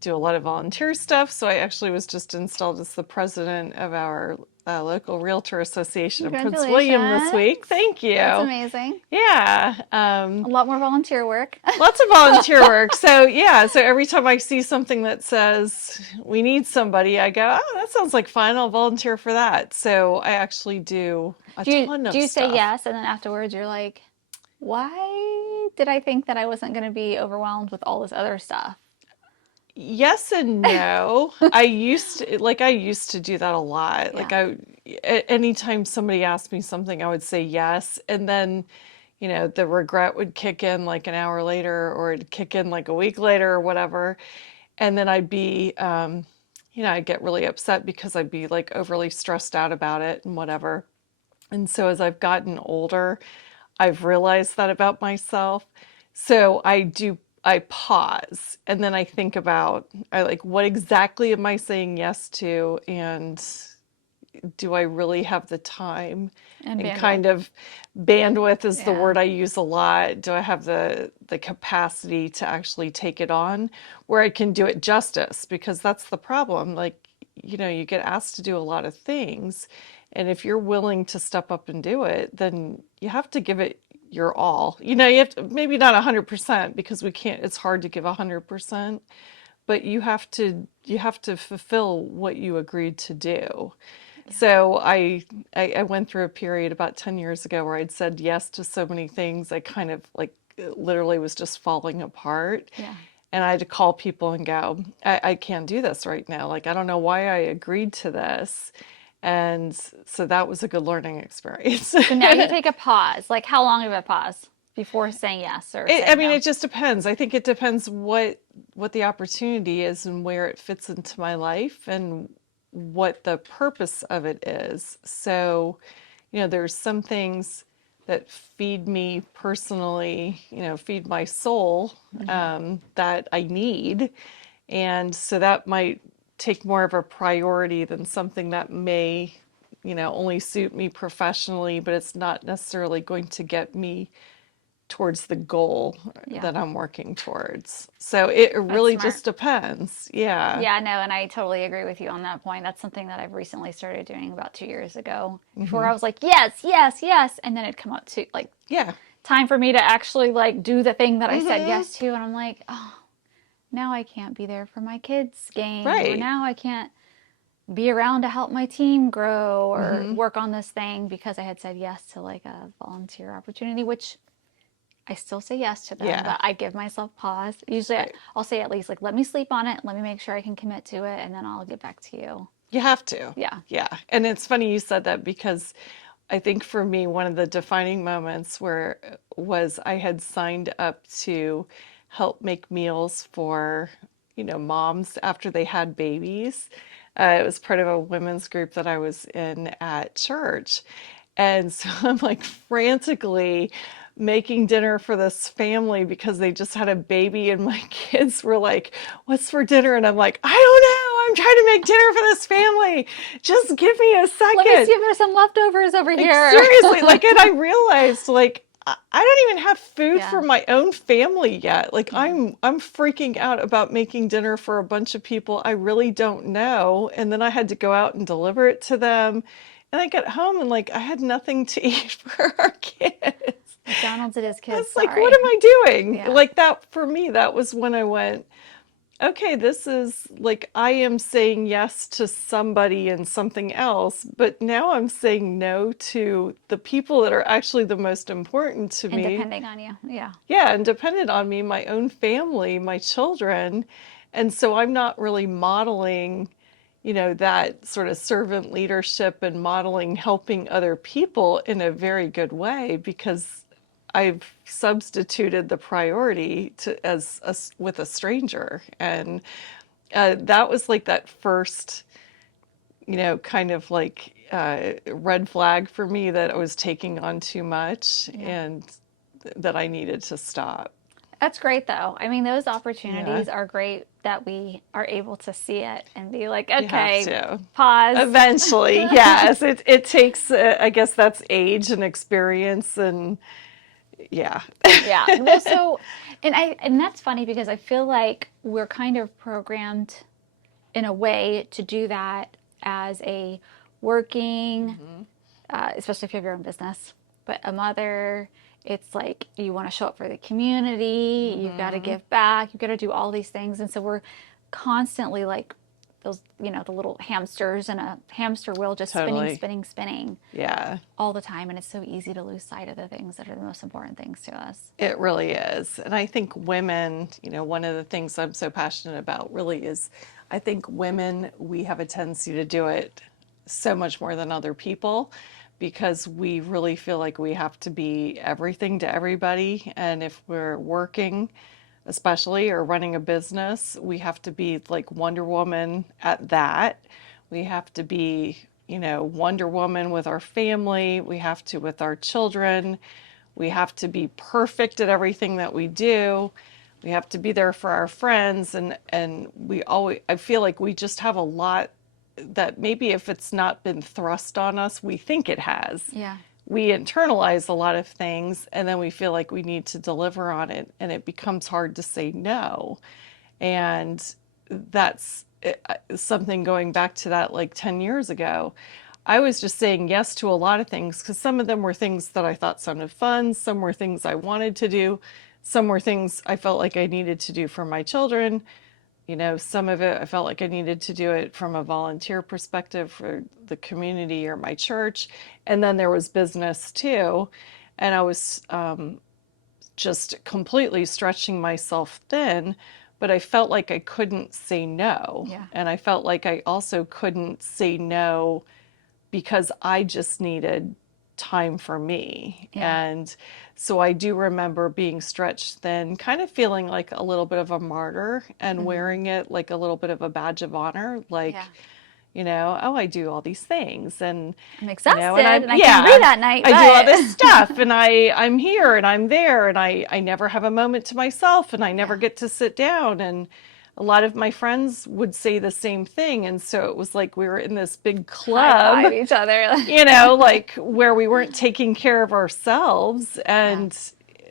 do a lot of volunteer stuff. So I actually was just installed as the president of our local Realtor Association in Prince William this Congratulations. week. Thank That's you. amazing. Yeah. A lot more volunteer work. Lots of volunteer work. So yeah, so every time I see something that says we need somebody, I go, oh, that sounds like fun. I'll volunteer for that. So I actually do a ton Do of you say stuff. yes and then afterwards you're like, why did I think that I wasn't going to be overwhelmed with all this other stuff? Yes and no. I used to do that a lot. Yeah. Anytime somebody asked me something, I would say yes. And then, the regret would kick in like an hour later or it'd kick in like a week later or whatever. And then I'd get really upset because I'd be like overly stressed out about it and whatever. And so as I've gotten older, I've realized that about myself. So I pause and then I think about, what exactly am I saying yes to? And do I really have the time And and bandwidth. kind of bandwidth is the Yeah. word I use a lot. Do I have the capacity to actually take it on where I can do it justice? Because that's the problem. You get asked to do a lot of things. And if you're willing to step up and do it, then you have to give it your all. You have to, maybe not 100% because we can't, it's hard to give 100%, but you have to fulfill what you agreed to do. So I went through a period about 10 years ago where I'd said yes to so many things. I kind of literally was just falling apart. Yeah. And I had to call people and go, I can't do this right now. Like, I don't know why I agreed to this. And so that was a good learning experience. So now you take a pause. Like how long of a pause before saying yes or I saying mean, no? it just depends. I think it depends what the opportunity is and where it fits into my life and what the purpose of it is. So, there's some things that feed me personally, feed my soul, that I need. And so that might take more of a priority than something that may, only suit me professionally, but it's not necessarily going to get me towards the goal Yeah. that I'm working towards. So it That's really smart. just depends. Yeah. Yeah, no, and I totally agree with you on that point. That's something that I've recently started doing about 2 years ago. Before I was like, yes, yes, yes. And then it'd come up to like Yeah. time for me to actually like do the thing that I said yes to. And I'm like, oh, now I can't be there for my kids' game. Or Right. now I can't be around to help my team grow or work on this thing because I had said yes to like a volunteer opportunity, which I still say yes to them, Yeah. but I give myself pause. Usually Right. I'll say at least like, let me sleep on it. Let me make sure I can commit to it. And then I'll get back to you. You have to. Yeah. Yeah. And it's funny you said that because I think for me, one of the defining moments where was I had signed up to help make meals for, moms after they had babies. It was part of a women's group that I was in at church. And so I'm like frantically making dinner for this family because they just had a baby and my kids were like, "What's for dinner?" And I'm like, "I don't know. I'm trying to make dinner for this family. Just give me a second." Let me see if there's some leftovers over here. Seriously, and I realized I don't even have food Yeah. for my own family yet. I'm freaking out about making dinner for a bunch of people I really don't know. And then I had to go out and deliver it to them. And I got home and I had nothing to eat for our kids. McDonald's it is, I kids. was like, Sorry. what am I doing? Yeah. That for me, that was when I went, okay, this is I am saying yes to somebody and something else, but now I'm saying no to the people that are actually the most important to And me. depending on you. Yeah. Yeah, and dependent on me, my own family, my children. And so I'm not really modeling, that sort of servant leadership and modeling helping other people in a very good way because I've substituted the priority to with a stranger, and that was that first, kind of red flag for me that I was taking on too much and that I needed to stop. That's great though. I mean, those Yeah, opportunities are great that we are able to see it and be like, you have okay, to. pause. Eventually, yes. It takes, I guess that's age and experience and Yeah. Yeah. Well, so, and that's funny because I feel like we're kind of programmed in a way to do that as a working, especially if you have your own business, but a mother, it's like you want to show up for the community, you've got to give back, you've got to do all these things. And so we're constantly like those, the little hamsters in a hamster wheel just spinning, Totally. spinning, spinning Yeah. all the time. And it's so easy to lose sight of the things that are the most important things to us. It really is. And I think women, one of the things I'm so passionate about really is I think women, we have a tendency to do it so much more than other people because we really feel like we have to be everything to everybody. And if we're working, especially, or running a business, we have to be like Wonder Woman at that. We have to be, Wonder Woman with our family. We have to with our children. We have to be perfect at everything that we do. We have to be there for our friends, and we always, I feel like we just have a lot that maybe if it's not been thrust on us, we think it has. Yeah. We internalize a lot of things and then we feel like we need to deliver on it, and it becomes hard to say no. And that's something going back to that like 10 years ago. I was just saying yes to a lot of things because some of them were things that I thought sounded fun, some were things I wanted to do, some were things I felt like I needed to do for my children. Some of it I felt like I needed to do it from a volunteer perspective for the community or my church. And then there was business too. And I was just completely stretching myself thin, but I felt like I couldn't say no. Yeah. And I felt like I also couldn't say no because I just needed time for me. Yeah. And so I do remember being stretched thin, kind of feeling like a little bit of a martyr and wearing it like a little bit of a badge of honor, like, Yeah. Oh, I do all these things and I'm exhausted and and I can't read that night, I do all but this stuff and I'm here and I'm there and I never have a moment to myself and I never get to sit down. And a lot of my friends would say the same thing. And so it was like we were in this big high club, five each other. like where we weren't taking care of ourselves. And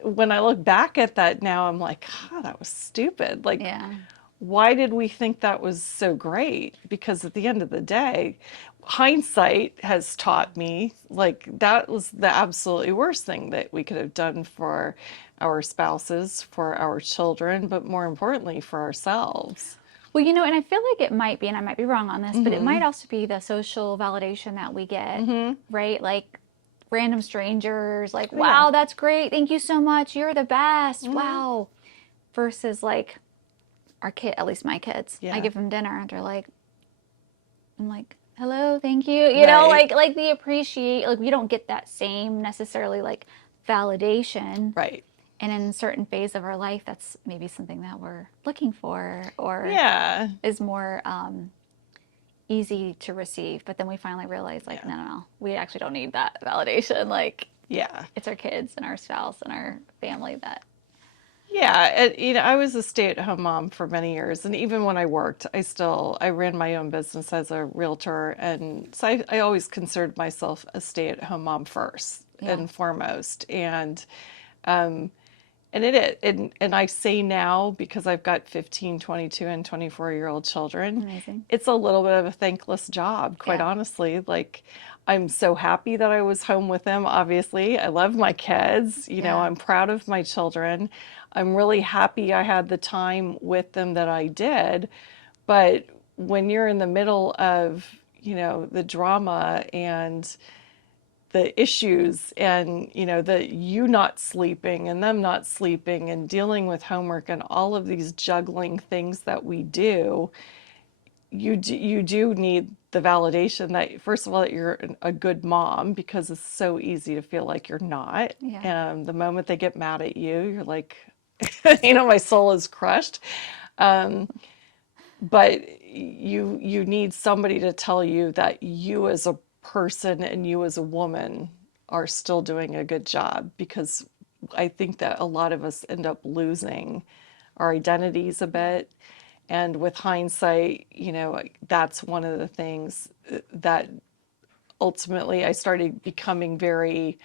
when I look back at that now, I'm like, oh, that was stupid. Like, Yeah. why did we think that was so great? Because at the end of the day, hindsight has taught me like that was the absolutely worst thing that we could have done for our spouses, for our children, but more importantly for ourselves. Well, and I feel like it might be, and I might be wrong on this, but it might also be the social validation that we get, right? Like random strangers, like, wow, that's great. Thank you so much. You're the best. Wow. Versus like our kid, at least my kids, I give them dinner and they're like, I'm like, hello, thank you. You know, like they appreciate, like we don't get that same necessarily like validation. Right. And in a certain phase of our life, that's maybe something that we're looking for or is more easy to receive. But then we finally realize, like, no, we actually don't need that validation. Like, it's our kids and our spouse and our family that. Yeah, and, I was a stay-at-home mom for many years, and even when I worked, I ran my own business as a realtor, and so I always considered myself a stay-at-home mom first and foremost, and and I say now because I've got 15, 22, and 24-year-old children, Amazing. it's a little bit of a thankless job, quite honestly. Like, I'm so happy that I was home with them, obviously. I love my kids. I'm proud of my children. I'm really happy I had the time with them that I did. But when you're in the middle of, the drama and the issues and the you not sleeping and them not sleeping and dealing with homework and all of these juggling things that we do, you do need the validation that first of all that you're a good mom, because it's so easy to feel like you're not. And the moment they get mad at you, you're like, my soul is crushed. But you need somebody to tell you that you as a person and you as a woman are still doing a good job, because I think that a lot of us end up losing our identities a bit. And with hindsight, that's one of the things that ultimately I started becoming very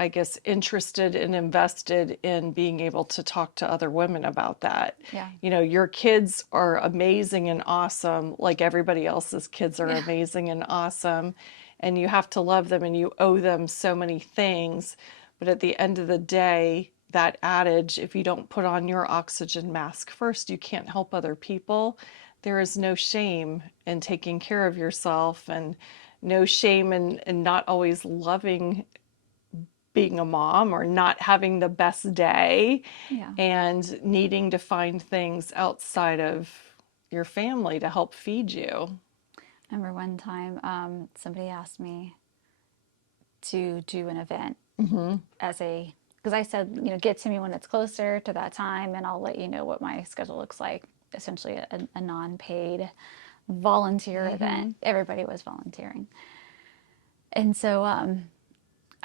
I guess, interested and invested in being able to talk to other women about that. Yeah. You know, your kids are amazing and awesome, like everybody else's kids are Yeah. amazing and awesome, and you have to love them and you owe them so many things. But at the end of the day, that adage, if you don't put on your oxygen mask first, you can't help other people. There is no shame in taking care of yourself, and no shame in not always loving being a mom or not having the best day Yeah. and needing to find things outside of your family to help feed you. I remember one time somebody asked me to do an event as a, because I said, get to me when it's closer to that time and I'll let you know what my schedule looks like. Essentially a non-paid volunteer event. Everybody was volunteering. And so I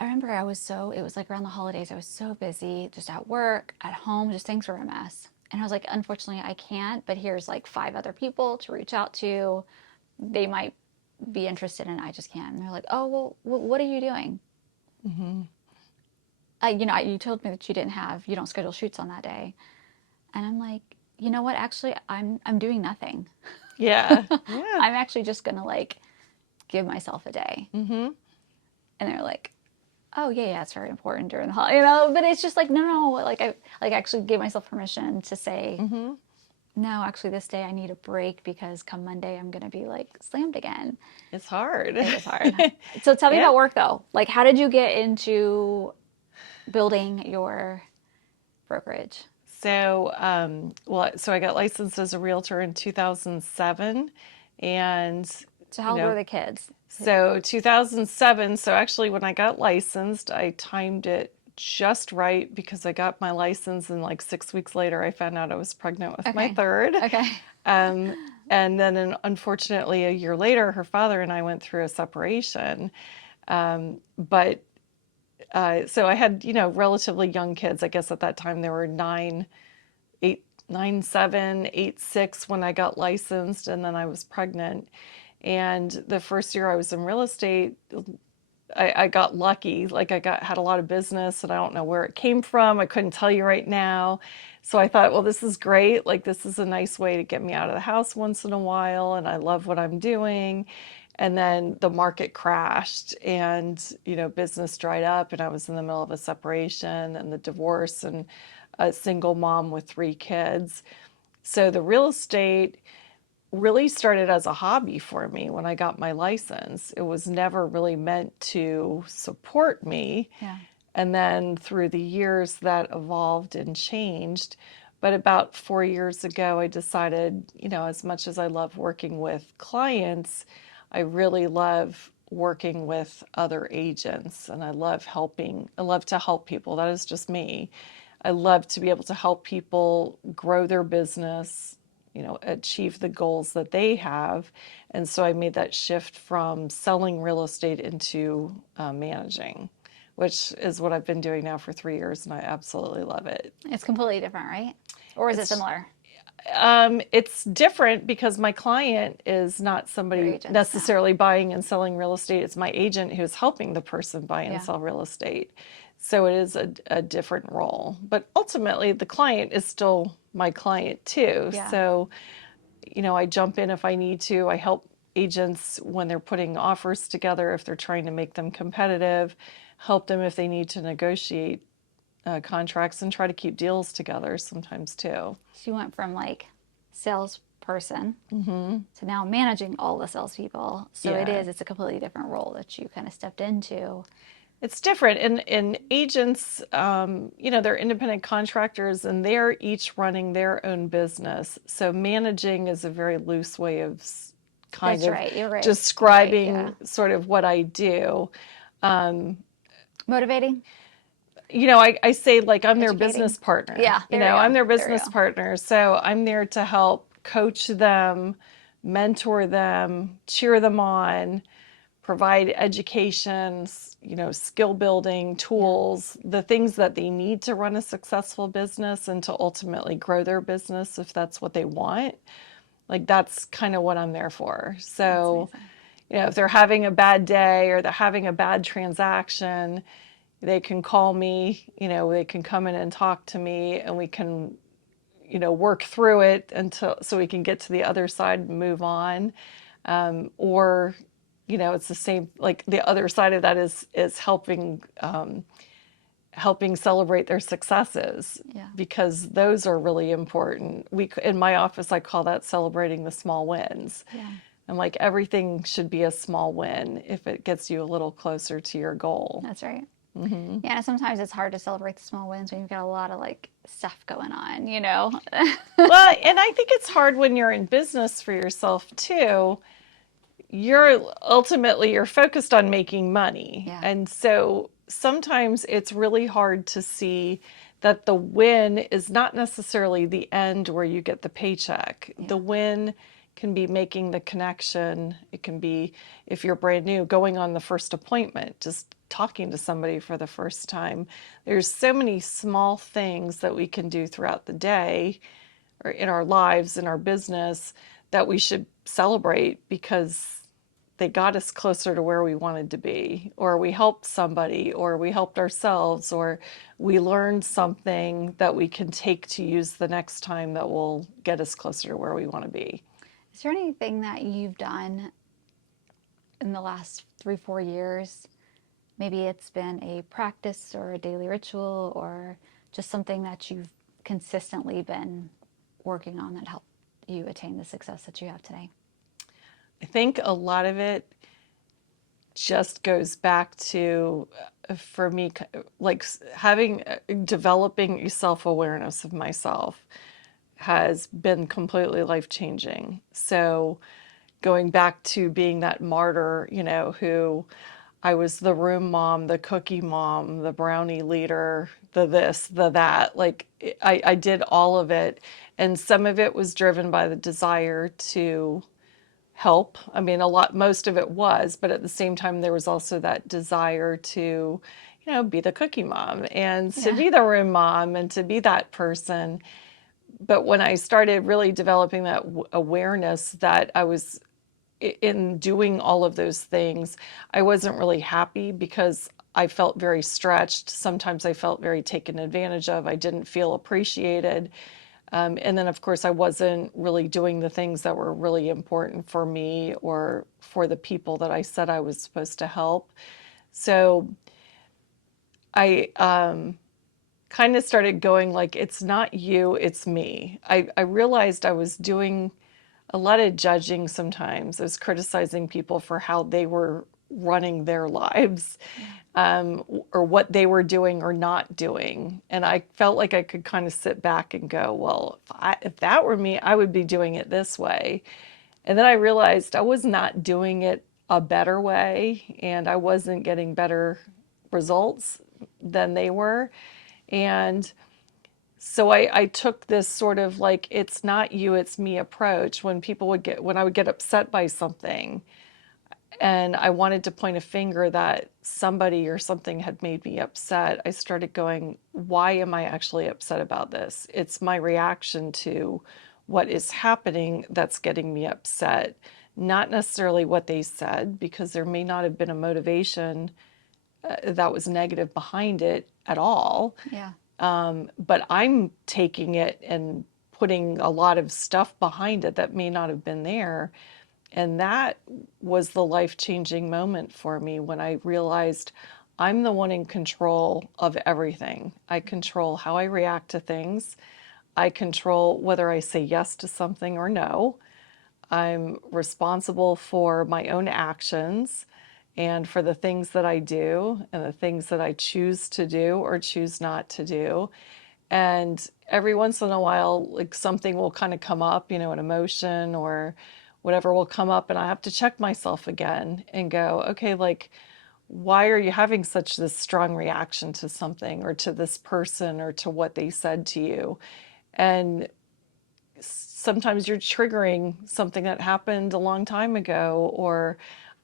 remember it was like around the holidays, I was so busy, just at work, at home, just things were a mess. And I was like, unfortunately, I can't, but here's like 5 other people to reach out to. They might be interested and I just can't. And they're like, oh, well, what are you doing? You told me that you don't schedule shoots on that day. And I'm like, you know what? Actually, I'm doing nothing. Yeah. Yeah. I'm actually just going to like give myself a day. And they're like, oh yeah, it's very important during the holiday, but it's just like, no, like I actually gave myself permission to say, no, actually this day I need a break because come Monday I'm going to be like slammed again. It's hard. It is hard. So tell me Yeah. about work though. Like, how did you get into building your brokerage? So, so I got licensed as a realtor in 2007, and So you how old know, were the kids? so 2007. So actually, when I got licensed, I timed it just right because I got my license, and like 6 weeks later, I found out I was pregnant with my Okay. third. Okay. Um, and then, unfortunately, a year later, her father and I went through a separation. But so I had, relatively young kids. I guess at that time there were 9, 8, 6 when I got licensed, and then I was pregnant. And the first year I was in real estate, I got lucky. Like had a lot of business, and I don't know where it came from. I couldn't tell you right now. So I thought, well, this is great. Like this is a nice way to get me out of the house once in a while, and I love what I'm doing. And then the market crashed, and business dried up, and I was in the middle of a separation and the divorce, and a single mom with 3 kids. So the real estate really started as a hobby for me when I got my license. It was never really meant to support me. Yeah. And then through the years that evolved and changed. But about 4 years ago, I decided, as much as I love working with clients, I really love working with other agents, and I love to help people. That is just me. I love to be able to help people grow their business, achieve the goals that they have. And so I made that shift from selling real estate into managing, which is what I've been doing now for 3 years, and I absolutely love it. It's completely different, right? Or is it similar? It's different because my client is not Your somebody agents, yeah. necessarily buying and selling real estate. It's my agent who's helping the person buy and Yeah. sell real estate. So it is a different role. But ultimately, the client is still my client too. Yeah. So, I jump in if I need to. I help agents when they're putting offers together, if they're trying to make them competitive, help them if they need to negotiate contracts and try to keep deals together sometimes too. She went from like salesperson to now managing all the salespeople. So Yeah. it's a completely different role that you kind of stepped into. It's different. And agents, they're independent contractors and they're each running their own business. So managing is a very loose way of kind That's of right. You're right. describing Right, yeah. sort of what I do. Motivating? I say like I'm their Educating. business partner. Yeah, I'm their there we business go. partner. So I'm there to help coach them, mentor them, cheer them on, provide education, skill building tools, the things that they need to run a successful business and to ultimately grow their business if that's what they want. Like that's kind of what I'm there for. So, That's amazing. if they're having a bad day or they're having a bad transaction, They can call me, they can come in and talk to me, and we can, work through it until so we can get to the other side and move on. Or, it's the same, like the other side of that is helping celebrate their successes, Yeah. because those are really important. In my office, I call that celebrating the small wins. Yeah. I'm like, everything should be a small win if it gets you a little closer to your goal. That's right. Yeah, and sometimes it's hard to celebrate the small wins when you've got a lot of like stuff going on, you know? Well, and I think it's hard when you're in business for yourself too. You're focused on making money. Yeah. And so sometimes it's really hard to see that the win is not necessarily the end where you get the paycheck. Yeah. The win can be making the connection. It can be, if you're brand new, going on the first appointment, just talking to somebody for the first time. There's so many small things that we can do throughout the day or in our lives, in our business, that we should celebrate because they got us closer to where we wanted to be, or we helped somebody, or we helped ourselves, or we learned something that we can take to use the next time that will get us closer to where we want to be. Is there anything that you've done in the last 3, 4 years? Maybe it's been a practice or a daily ritual or just something that you've consistently been working on that helped you attain the success that you have today. I think a lot of it just goes back to, for me, like developing a self-awareness of myself has been completely life-changing. So going back to being that martyr, who I was the room mom, the cookie mom, the brownie leader, the this, the that. Like I did all of it. And some of it was driven by the desire to help. I mean, most of it was, but at the same time, there was also that desire to, be the cookie mom and to be the room mom and to be that person. But when I started really developing that awareness that I was in doing all of those things, I wasn't really happy because I felt very stretched. Sometimes I felt very taken advantage of. I didn't feel appreciated. And then, of course, I wasn't really doing the things that were really important for me or for the people that I said I was supposed to help. So I kind of started going like, it's not you, it's me. I realized I was doing a lot of judging sometimes. I was criticizing people for how they were running their lives, or what they were doing or not doing. And I felt like I could kind of sit back and go, well, if that were me, I would be doing it this way. And then I realized I was not doing it a better way, and I wasn't getting better results than they were. And so I took this sort of like, it's not you, it's me approach. When I would get upset by something and I wanted to point a finger that somebody or something had made me upset, I started going, why am I actually upset about this? It's my reaction to what is happening that's getting me upset, not necessarily what they said, because there may not have been a motivation that was negative behind it at all. Yeah. But I'm taking it and putting a lot of stuff behind it that may not have been there. And that was the life-changing moment for me when I realized I'm the one in control of everything. I control how I react to things. I control whether I say yes to something or no. I'm responsible for my own actions and for the things that I do and the things that I choose to do or choose not to do. And every once in a while, like something will kind of come up, an emotion or whatever will come up, and I have to check myself again and go, okay, like, why are you having such this strong reaction to something or to this person or to what they said to you? And sometimes you're triggering something that happened a long time ago, or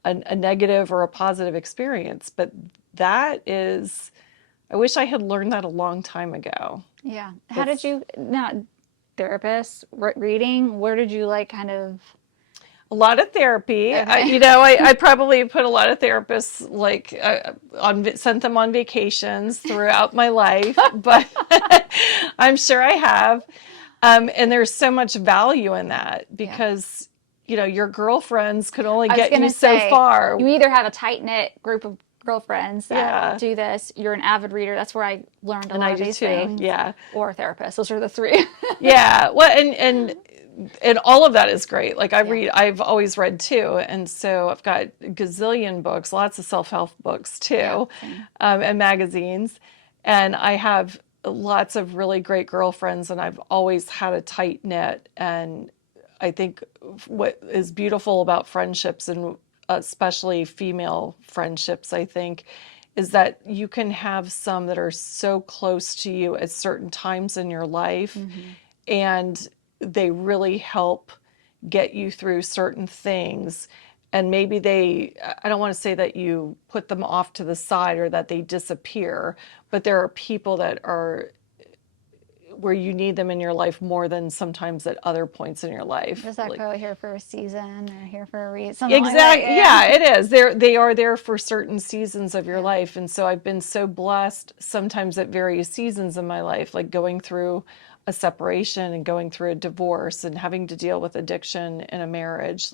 a negative or a positive experience. But that is, I wish I had learned that a long time ago. Yeah. How did you, not therapist, reading, where did you like kind of? A lot of therapy. Okay. I probably put a lot of therapists sent them on vacations throughout my life, but I'm sure I have. And there's so much value in that Yeah. because, your girlfriends could only I was get going you to so say, far. you either have a tight knit group of girlfriends that Yeah. do this, you're an avid reader. That's where I learned a And lot I of do these too. things, Yeah. or a therapist. Those are the three. Yeah. Well, and all of that is great. Like Yeah. I've always read too. And so I've got a gazillion books, lots of self-help books Yeah. too, Same. and magazines. And I have lots of really great girlfriends, and I've always had a tight knit. And I think what is beautiful about friendships, and especially female friendships, I think, is that you can have some that are so close to you at certain times in your life, and they really help get you through certain things. And maybe I don't want to say that you put them off to the side or that they disappear, but there are people that are where you need them in your life more than sometimes at other points in your life. Just that Like, quote, here for a season or here for a reason, something like that. exactly. Yeah. Yeah, it is. They are there for certain seasons of your Yeah. life. And so I've been so blessed sometimes at various seasons in my life, like going through a separation and going through a divorce and having to deal with addiction in a marriage,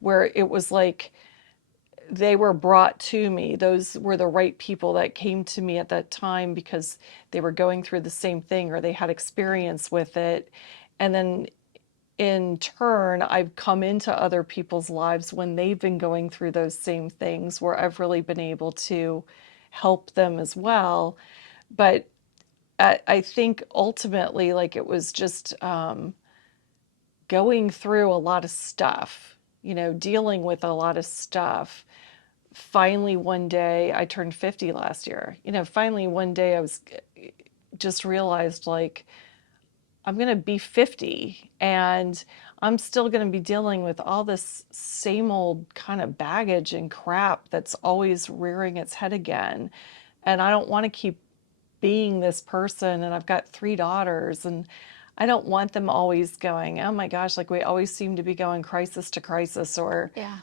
where it was like they were brought to me. Those were the right people that came to me at that time because they were going through the same thing or they had experience with it. And then in turn, I've come into other people's lives when they've been going through those same things where I've really been able to help them as well. But I think ultimately, like it was just going through a lot of stuff, dealing with a lot of stuff. Finally, one day, I turned 50 last year. Finally, one day I was just realized like, I'm going to be 50 and I'm still going to be dealing with all this same old kind of baggage and crap that's always rearing its head again. And I don't want to keep being this person. And I've got 3 daughters and I don't want them always going, oh my gosh, like we always seem to be going crisis to crisis or Yeah.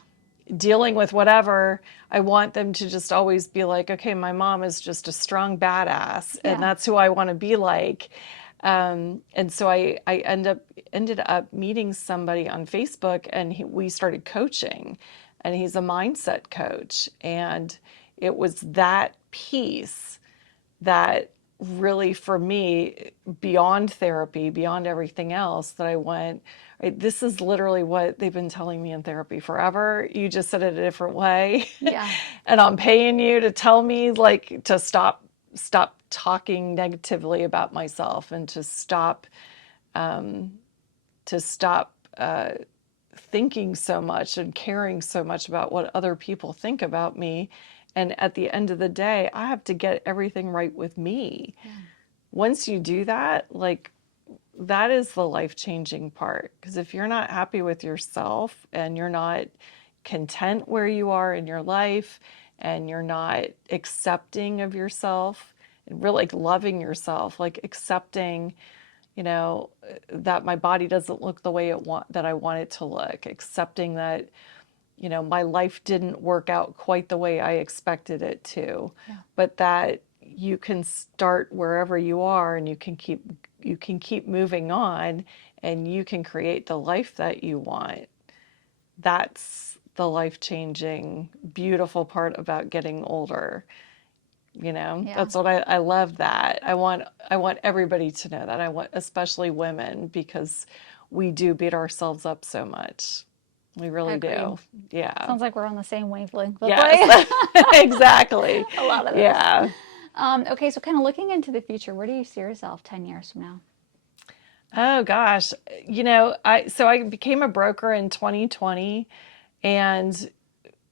dealing with whatever. I want them to just always be like, okay, my mom is just a strong badass and Yeah. that's who I want to be like. And so I ended up meeting somebody on Facebook and we started coaching and he's a mindset coach. And it was that piece that really for me, beyond therapy, beyond everything else that I went, right, this is literally what they've been telling me in therapy forever. You just said it a different way. Yeah. And I'm paying you to tell me like to stop talking negatively about myself and to stop thinking so much and caring so much about what other people think about me. And at the end of the day, I have to get everything right with me. Yeah. Once you do that, like that is the life-changing part. Because if you're not happy with yourself and you're not content where you are in your life and you're not accepting of yourself and really like loving yourself, like accepting, that my body doesn't look the way that I want it to look, accepting that, my life didn't work out quite the way I expected it to, Yeah. but that you can start wherever you are and you can keep moving on and you can create the life that you want. That's the life-changing, beautiful part about getting older. Yeah. That's what I love that. I want everybody to know that. I want especially women because we do beat ourselves up so much. We really Agreed. do. Yeah. Sounds like we're on the same wavelength. That's Yes. Exactly. a lot of this. Yeah. Okay, so kind of looking into the future, where do you see yourself 10 years from now? Oh gosh. I became a broker in 2020 and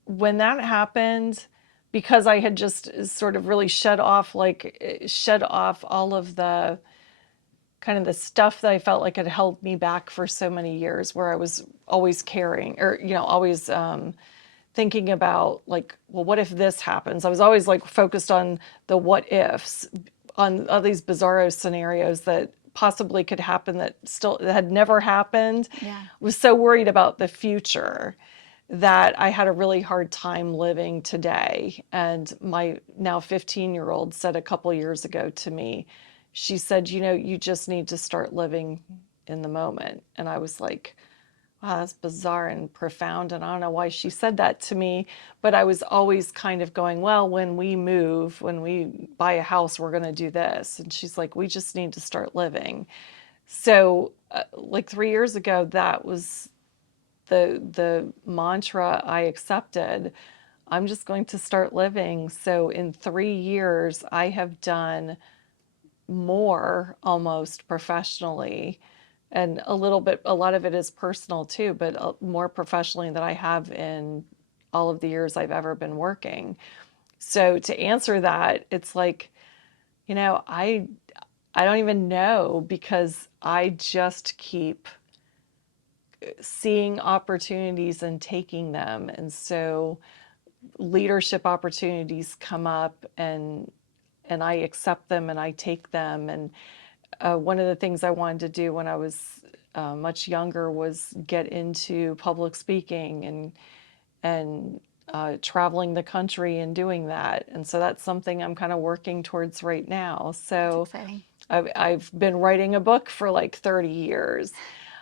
when that happened, because I had just sort of really shed off all of the kind of the stuff that I felt like had held me back for so many years, where I was always caring or, always thinking about like, well, what if this happens? I was always like focused on the what ifs, on all these bizarro scenarios that possibly could happen that had never happened. Yeah. Was so worried about the future that I had a really hard time living today. And my now 15-year-old said a couple years ago to me, she said, you just need to start living in the moment. And I was like, wow, that's bizarre and profound. And I don't know why she said that to me, but I was always kind of going, well, when we move, when we buy a house, we're going to do this. And she's like, we just need to start living. So like 3 years ago, that was the mantra I accepted. I'm just going to start living. So in 3 years, I have done more almost professionally, and a lot of it is personal too, but more professionally than I have in all of the years I've ever been working. So to answer that, it's like, I don't even know, because I just keep seeing opportunities and taking them. And so leadership opportunities come up, and I accept them and I take them. And one of the things I wanted to do when I was much younger was get into public speaking and traveling the country and doing that. And so that's something I'm kind of working towards right now. That's So exciting. I've been writing a book for like 30 years.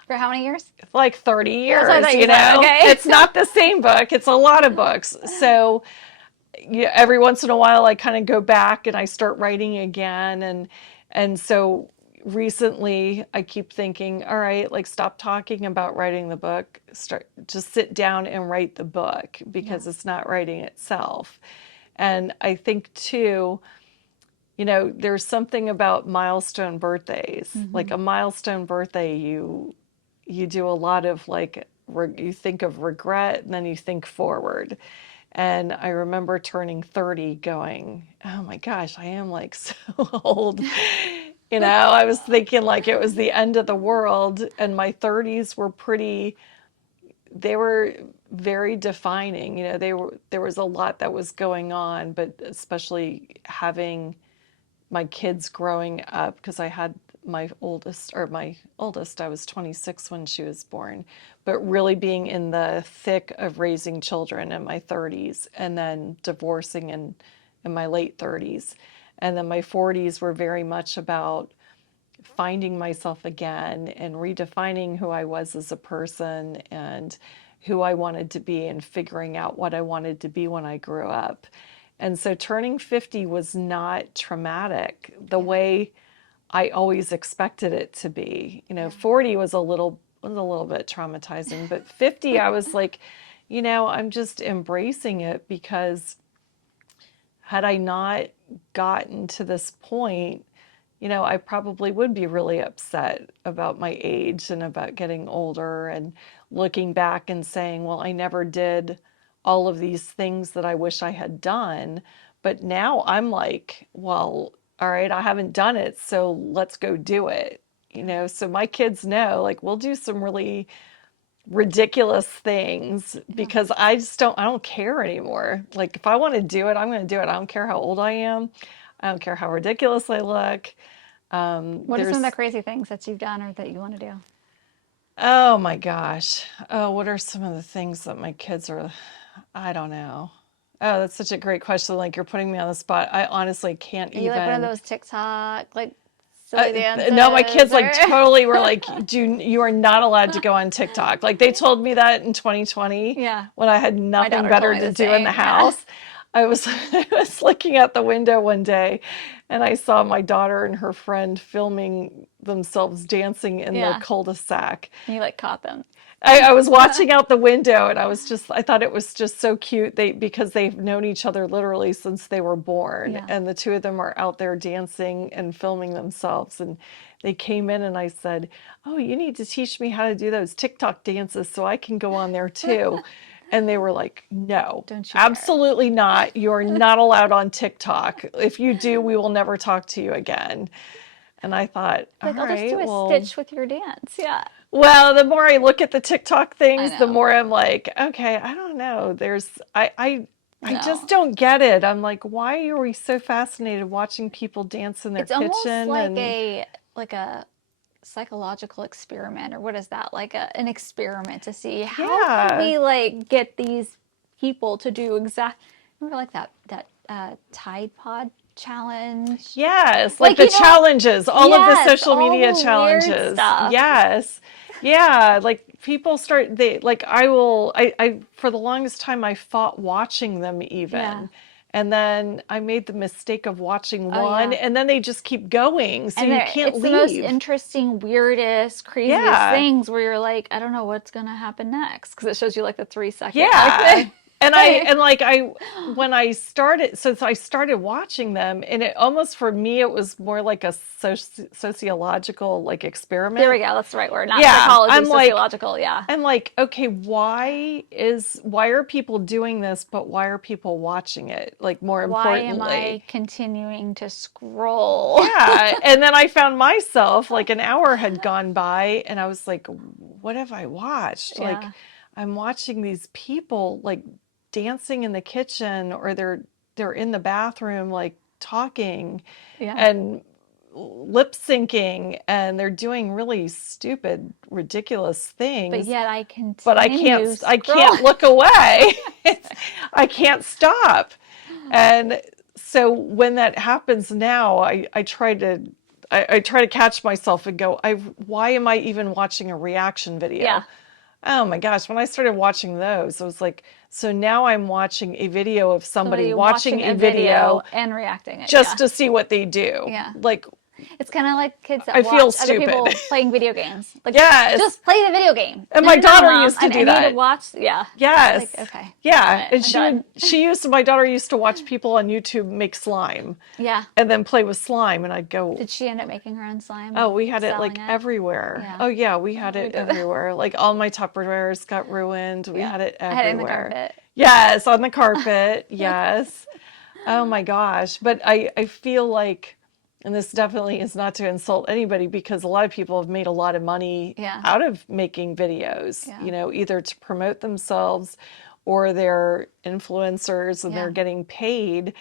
For how many years? Like 30 years, That's what I thought you said. Okay. It's not the same book. It's a lot of books. So every once in a while I kind of go back and I start writing again. And so recently I keep thinking, all right, like stop talking about writing the book. Just sit down and write the book, because it's not writing itself. And I think too, there's something about milestone birthdays. Like a milestone birthday, you do a lot of like, you think of regret and then you think forward. And I remember turning 30 going, oh my gosh, I am like so old. I was thinking like it was the end of the world. And my 30s were they were very defining. There was a lot that was going on, but especially having my kids growing up, because I had my oldest, I was 26 when she was born, but really being in the thick of raising children in my 30s, and then divorcing in my late 30s. And then my 40s were very much about finding myself again and redefining who I was as a person and who I wanted to be, and figuring out what I wanted to be when I grew up. And so turning 50 was not traumatic the way I always expected it to be. 40 was a little bit traumatizing, but 50 I was like, I'm just embracing it, because had I not gotten to this point, I probably would be really upset about my age and about getting older, and looking back and saying, well, I never did all of these things that I wish I had done. But now I'm like, well, all right, I haven't done it, so let's go do it. So my kids know, like, we'll do some really ridiculous things, because I don't care anymore. Like, if I want to do it, I'm going to do it. I don't care how old I am. I don't care how ridiculous I look. What are some of the crazy things that you've done or that you want to do? Oh my gosh. Oh, what are some of the things that my kids are, I don't know. Oh, that's such a great question. Like, you're putting me on the spot. I honestly can't Are you like one of even. those TikTok, like silly dances? No, my kids Or... like totally were like, you are not allowed to go on TikTok. Like, they told me that in 2020 Yeah. when I had My nothing daughter better told me to the do in the same. Yeah. house. I was looking out the window one day, and I saw my daughter and her friend filming themselves dancing in the Yeah. cul-de-sac. And you like caught them. I was watching out the window, and I thought it was just so cute. Because they've known each other literally since they were born. Yeah. And the two of them are out there dancing and filming themselves. And they came in, and I said, oh, you need to teach me how to do those TikTok dances so I can go on there too. And they were like, no, Don't you dare. absolutely not. You're not allowed on TikTok. If you do, we will never talk to you again. And I thought, all Like, I'll just do right, a well, stitch with your dance. Yeah. well, the more I look at the TikTok I things, the know. more I'm like, okay, I don't know. I just No. don't get it. I'm like, why are we so fascinated watching people dance in their It's almost kitchen? like And like a psychological experiment, or what is that? Like an experiment to see how can Yeah. we like get these people to do remember like that Tide Pod challenge? Yes, like Like, the challenges, all of the yes, social all media the weird challenges. stuff. Yes. Yeah, like people start they like I for the longest time I fought watching them Yeah. even. And then I made the mistake of watching Oh one yeah. and then they just keep going, so And you can't it's the most leave. interesting, weirdest, craziest Yeah. things where you're like, I don't know what's gonna happen next, because it shows you like the 3 second like Yeah. thing. And like I when I started so I started watching them and it almost for me it was more like a sociological like There we experiment. go. That's the right word. Not Yeah, psychology, sociological. Yeah. I'm like, okay, why are people doing this, but why are people watching it? Like more Why am importantly. I continuing to scroll? Yeah. And then I found myself like an hour had gone by and I was like, what have I watched? Like Yeah. I'm watching these people like dancing in the kitchen or they're in the bathroom like talking Yeah. and lip syncing and they're doing really stupid, ridiculous But things. yet I But continue I can't scrolling. look away. I can't stop. And so when that happens now, I try to catch myself and go, why am I even watching a reaction Yeah. video? Oh my gosh, when I started watching those, I was like, so now I'm watching a video of somebody Somebody watching watching a a video video and reacting it. just Yeah. to see what they do. Yeah. Like, It's kind of like kids that I feel watch other stupid. people playing video games. Like, Yes. just play the video game. And No, my no, no, daughter Mom. used to I do need to that. watch. Yeah. Yes. Like, okay. Yeah. And I'm done. my daughter used to watch people on YouTube make slime Yeah. and then play with slime. And I'd go, Did she end up making her own slime oh, and we had it selling like it? everywhere. Yeah. Oh, yeah, we had Oh, we it did. everywhere. Like all my Tupperwares got ruined. We Yeah. had it I had it in the everywhere. carpet. Yes, on the carpet. Yes. Oh my gosh. But I feel like, and this definitely is not to insult anybody because a lot of people have made a lot of money Yeah. out of making videos, Yeah. you know, either to promote themselves or they're influencers and Yeah. they're getting paid.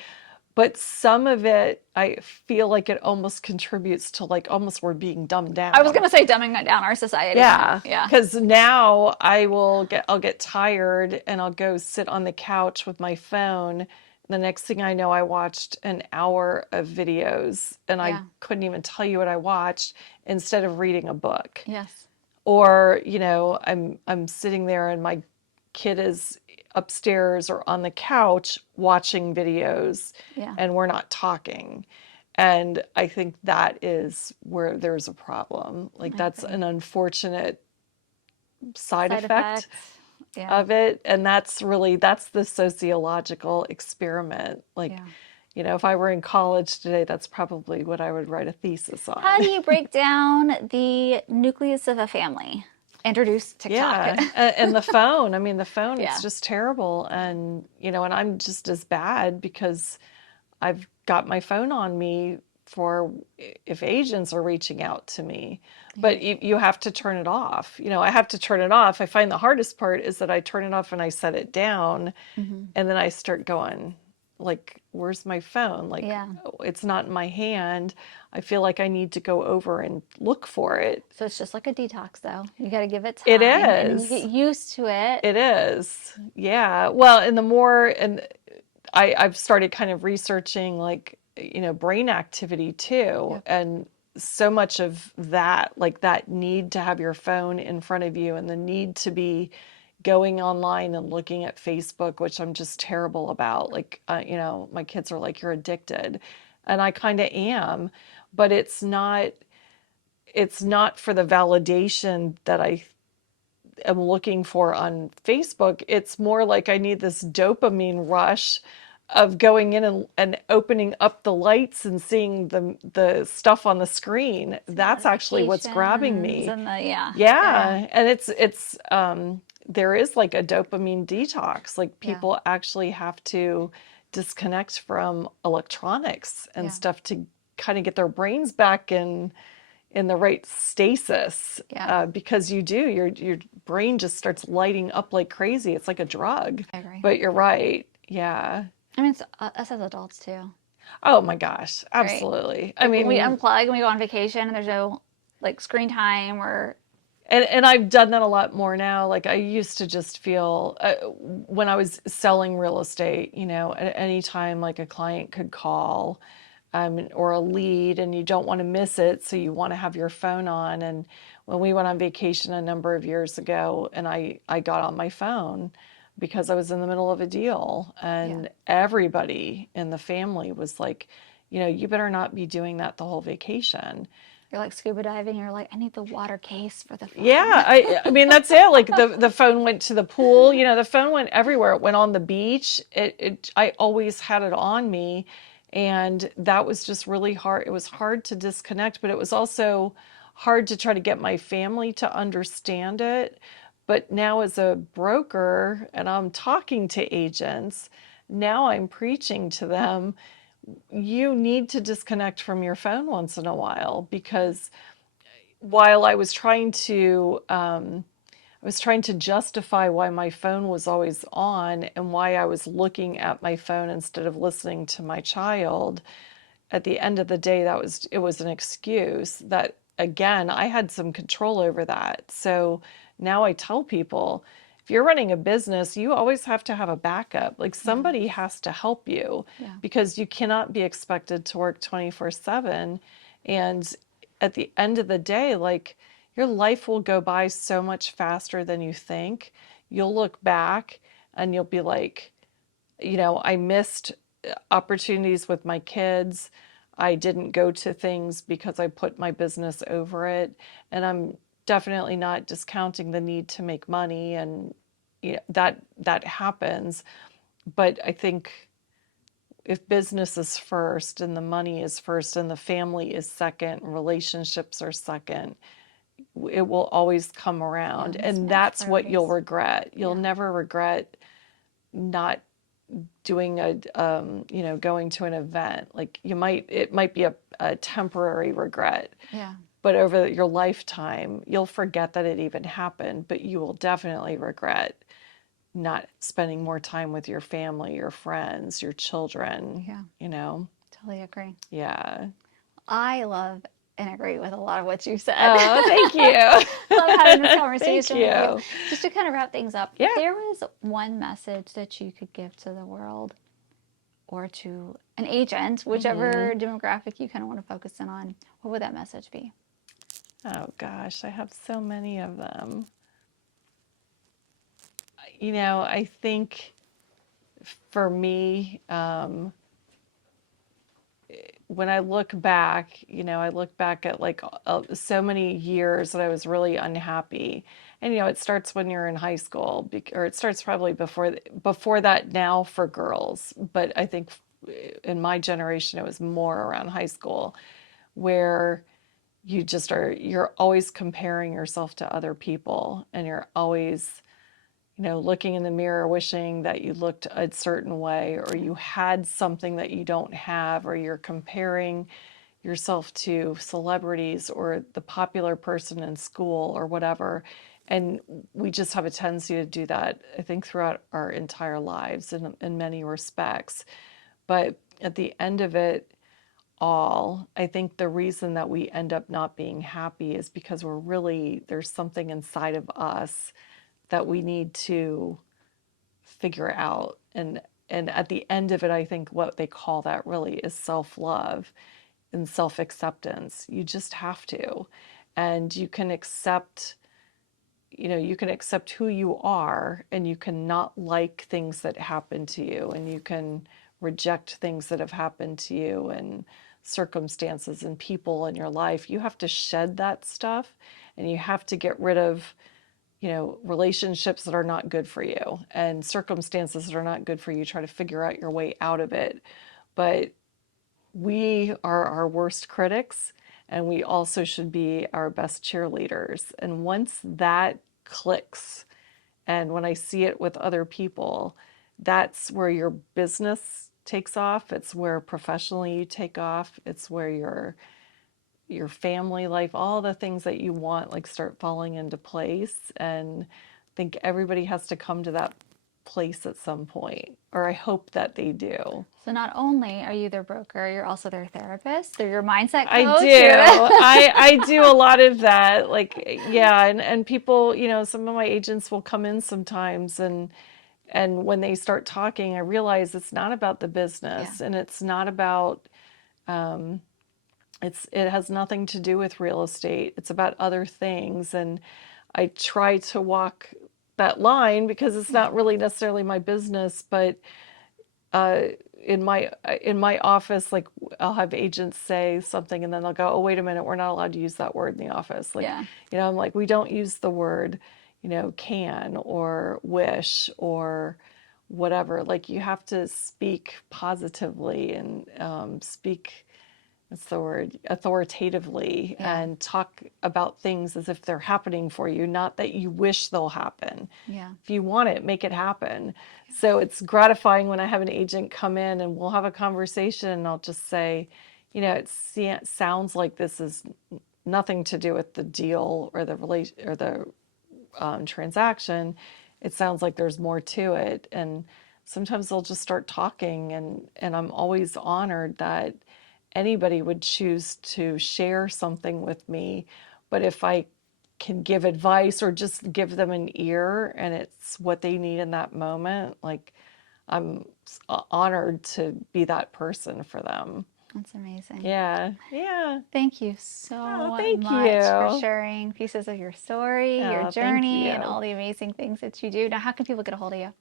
But some of it, I feel like it almost contributes to like almost we're being dumbed down. I was gonna say dumbing down our society. Yeah. Yeah. Because now I'll get tired and I'll go sit on the couch with my phone. The next thing I know, I watched an hour of videos and I Yeah. couldn't even tell you what I watched instead of reading a book. Yes. Or, you know, I'm sitting there and my kid is upstairs or on the couch watching videos Yeah. and we're not talking. And I think that is where there's a problem. Like I that's agree. an unfortunate side effect effects. Yeah. of it. And that's the sociological experiment. Like, Yeah. you know, if I were in college today, that's probably what I would write a thesis on. How do you break down the nucleus of a family? Introduce TikTok. Yeah, and the phone. I mean, the phone, Yeah. it's just terrible. And, you know, and I'm just as bad because I've got my phone on me for if agents are reaching out to me. But you have to turn it off. You know, I have to turn it off. I find the hardest part is that I turn it off and I set it down and then I start going, like, where's my phone? Like, Yeah. it's not in my hand. I feel like I need to go over and look for it. So it's just like a detox, though. You got to give it time. It And then is. you get used to it. It is. Yeah. Well, and the more, and I've started kind of researching like, you know, brain activity too. Yep. And so much of that, like that need to have your phone in front of you and the need to be going online and looking at Facebook, which I'm just terrible about. Like, you know, my kids are like, you're addicted. And I kind of am, but it's not for the validation that I am looking for on Facebook. It's more like I need this dopamine rush of going in and opening up the lights and seeing the stuff on the screen. That's actually what's grabbing me. And yeah. And it's there is like a dopamine detox. Like people actually have to disconnect from electronics and stuff to kind of get their brains back in the right stasis. Because your brain just starts lighting up like crazy. It's like a drug. I agree. But you're right. Yeah. I mean, it's us as adults too. Oh my gosh, absolutely. Right? I mean, we unplug and we go on vacation and there's no like screen time or And I've done that a lot more now. Like I used to just feel when I was selling real estate, at any time like a client could call or a lead and you don't want to miss it. So you want to have your phone on. And when we went on vacation a number of years ago and I got on my phone because I was in the middle of a deal yeah. and everybody in the family was like, you better not be doing that the whole vacation. You're like scuba diving, you're like, I need the water case for the Yeah, phone. I mean that's it. Like the phone went to the pool, the phone went everywhere. It went on the beach. I always had it on me, and that was just really hard. It was hard to disconnect, but it was also hard to try to get my family to understand it. But now as a broker and I'm talking to agents, now I'm preaching to them, you need to disconnect from your phone once in a while because while I was trying to justify why my phone was always on and why I was looking at my phone instead of listening to my child. At the end of the day, it was an excuse that again, I had some control over that. So now I tell people, if you're running a business, you always have to have a backup. Like Yeah. somebody has to help you Yeah. because you cannot be expected to work 24/7. And at the end of the day, like your life will go by so much faster than you think. You'll look back and you'll be like, I missed opportunities with my kids. I didn't go to things because I put my business over it. And I'm definitely not discounting the need to make money and that happens. But I think if business is first and the money is first and the family is second, relationships are second, it will always come Yeah, around. And mismatched that's what you'll priorities. regret. You'll Yeah. never regret not doing going to an event. Like it might be a temporary regret, Yeah. but over your lifetime, you'll forget that it even happened, but you will definitely regret not spending more time with your family, your friends, your Yeah. children. Totally agree. Yeah. I love and agree with a lot of what you said. Oh, thank you. Love having this Thank conversation with you. you. Just to kind of wrap things up, if Yeah. there was one message that you could give to the world or to an agent, whichever demographic you kind of want to focus in on, what would that message be? Oh gosh, I have so many of them. I think for me, when I look back, I look back at like so many years that I was really unhappy. And it starts when you're in high school, or it starts probably before that now for girls. But I think in my generation, it was more around high school, where you're always comparing yourself to other people, and you're always looking in the mirror, wishing that you looked a certain way or you had something that you don't have, or you're comparing yourself to celebrities or the popular person in school or whatever. And we just have a tendency to do that, I think, throughout our entire lives in many respects. But at the end of it all, I think the reason that we end up not being happy is because there's something inside of us that we need to figure out. And at the end of it, I think what they call that really is self-love and self-acceptance. You just have to. And you can accept who you are, and you can not like things that happen to you, and you can reject things that have happened to you and circumstances and people in your life. You have to shed that stuff, and you have to get rid of relationships that are not good for you and circumstances that are not good for you. Try to figure out your way out of it. But we are our worst critics, and we also should be our best cheerleaders. And once that clicks, and when I see it with other people, that's where your business takes off. It's where professionally you take off. It's where your family life, all the things that you want, like start falling into place. And I think everybody has to come to place at some point, or I hope that they do. So not only are you their broker, you're also their therapist. They're your mindset I do. coach. You're I do a lot of that. Like, yeah, and people, some of my agents will come in sometimes, and when they start talking, I realize it's not about the yeah, business, and it's not about it has nothing to do with real estate. It's about other things, and I try to walk that line because it's yeah, not really necessarily my business, but in my office, like I'll have agents say something and then they'll go, "Oh, wait a minute, we're not allowed to use that word in the office." Like, yeah. I'm like, we don't use the word, can or wish or whatever. Like, you have to speak positively and speak, what's the word, authoritatively, Yeah. and talk about things as if they're happening for you, not that you wish they'll happen. Yeah. If you want it, make it happen. So it's gratifying when I have an agent come in and we'll have a conversation and I'll just say, it sounds like this is nothing to do with the deal or the relation or the transaction. It sounds like there's more to it. And sometimes they'll just start talking, and I'm always honored that anybody would choose to share something with me. But if I can give advice or just give them an ear and it's what they need in that moment, like, I'm honored to be that person for them. That's amazing. Yeah, yeah. Thank you Oh, so thank much for you. sharing pieces of your story, your Oh, thank journey, and you. all the amazing things that you do. Now, how can people get a hold of you?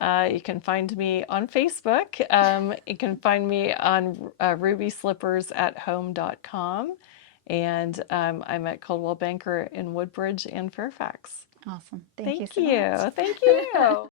You can find me on Facebook. You can find me on rubyslippersathome.com. And I'm at Coldwell Banker in Woodbridge and Fairfax. Awesome. Thank you Thank so much. you. Thank you.